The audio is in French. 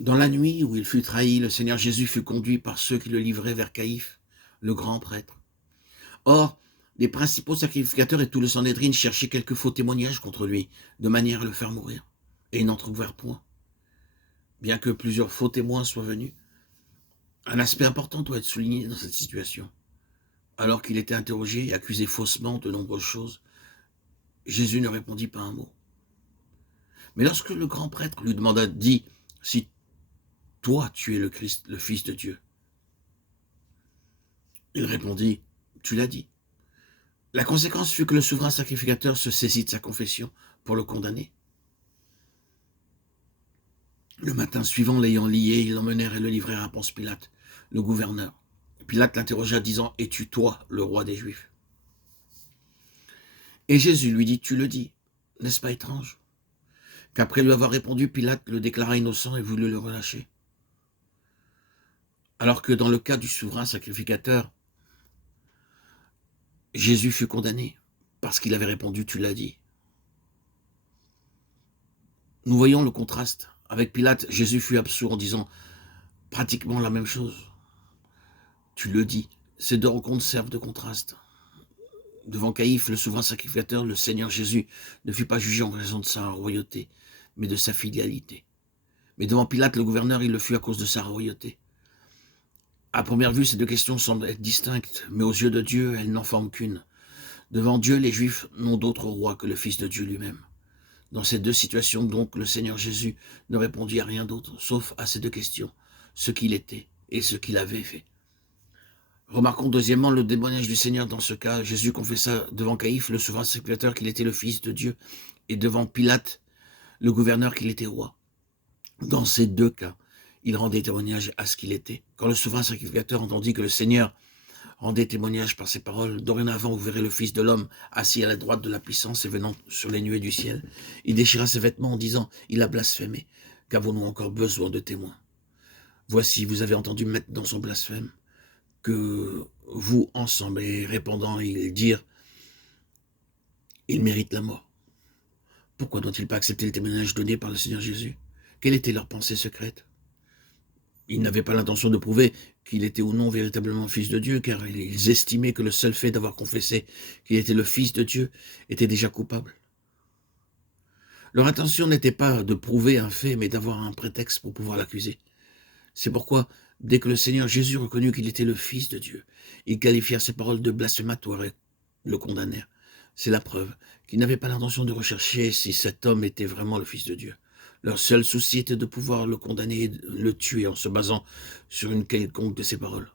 Dans la nuit où il fut trahi, le Seigneur Jésus fut conduit par ceux qui le livraient vers Caïphe, le grand prêtre. Or, les principaux sacrificateurs et tout le Sanhédrin cherchaient quelques faux témoignages contre lui, de manière à le faire mourir. Et ils n'en trouvèrent point. Bien que plusieurs faux témoins soient venus, un aspect important doit être souligné dans cette situation. Alors qu'il était interrogé et accusé faussement de nombreuses choses, Jésus ne répondit pas un mot. Mais lorsque le grand prêtre lui demanda, dit, si toi tu es le Christ, le Fils de Dieu, il répondit, tu l'as dit. La conséquence fut que le souverain sacrificateur se saisit de sa confession pour le condamner. Le matin suivant, l'ayant lié, ils l'emmenèrent et le livrèrent à Ponce Pilate, le gouverneur. Pilate l'interrogea, disant, es-tu toi le roi des Juifs? Et Jésus lui dit, tu le dis, n'est-ce pas étrange qu'après lui avoir répondu, Pilate le déclara innocent et voulut le relâcher. Alors que dans le cas du souverain sacrificateur, Jésus fut condamné parce qu'il avait répondu, tu l'as dit. Nous voyons le contraste. Avec Pilate, Jésus fut absous en disant pratiquement la même chose. Tu le dis. Ces deux rencontres servent de contraste. Devant Caïphe, le souverain sacrificateur, le Seigneur Jésus ne fut pas jugé en raison de sa royauté, mais de sa filialité. Mais devant Pilate, le gouverneur, il le fut à cause de sa royauté. À première vue, ces deux questions semblent être distinctes, mais aux yeux de Dieu, elles n'en forment qu'une. Devant Dieu, les Juifs n'ont d'autre roi que le Fils de Dieu lui-même. Dans ces deux situations, donc, le Seigneur Jésus ne répondit à rien d'autre, sauf à ces deux questions, ce qu'il était et ce qu'il avait fait. Remarquons deuxièmement le témoignage du Seigneur dans ce cas. Jésus confessa devant Caïphe, le souverain sacrificateur, qu'il était le Fils de Dieu, et devant Pilate, le gouverneur, qu'il était roi. Dans ces deux cas, il rendait témoignage à ce qu'il était. Quand le souverain sacrificateur entendit que le Seigneur rendait témoignage par ses paroles, dorénavant vous verrez le Fils de l'homme assis à la droite de la puissance et venant sur les nuées du ciel. Il déchira ses vêtements en disant, il a blasphémé. Qu'avons-nous encore besoin de témoins? Voici, vous avez entendu maintenant son blasphème, que vous ensemble et répandant, ils dirent, il mérite la mort. Pourquoi n'ont-ils pas accepté le témoignage donné par le Seigneur Jésus? Quelle était leur pensée secrète? Ils n'avaient pas l'intention de prouver qu'il était ou non véritablement fils de Dieu, car ils estimaient que le seul fait d'avoir confessé qu'il était le Fils de Dieu était déjà coupable. Leur intention n'était pas de prouver un fait, mais d'avoir un prétexte pour pouvoir l'accuser. C'est pourquoi, dès que le Seigneur Jésus reconnut qu'il était le Fils de Dieu, ils qualifièrent ses paroles de blasphématoires et le condamnèrent. C'est la preuve qu'ils n'avaient pas l'intention de rechercher si cet homme était vraiment le Fils de Dieu. Leur seul souci était de pouvoir le condamner et le tuer en se basant sur une quelconque de ses paroles.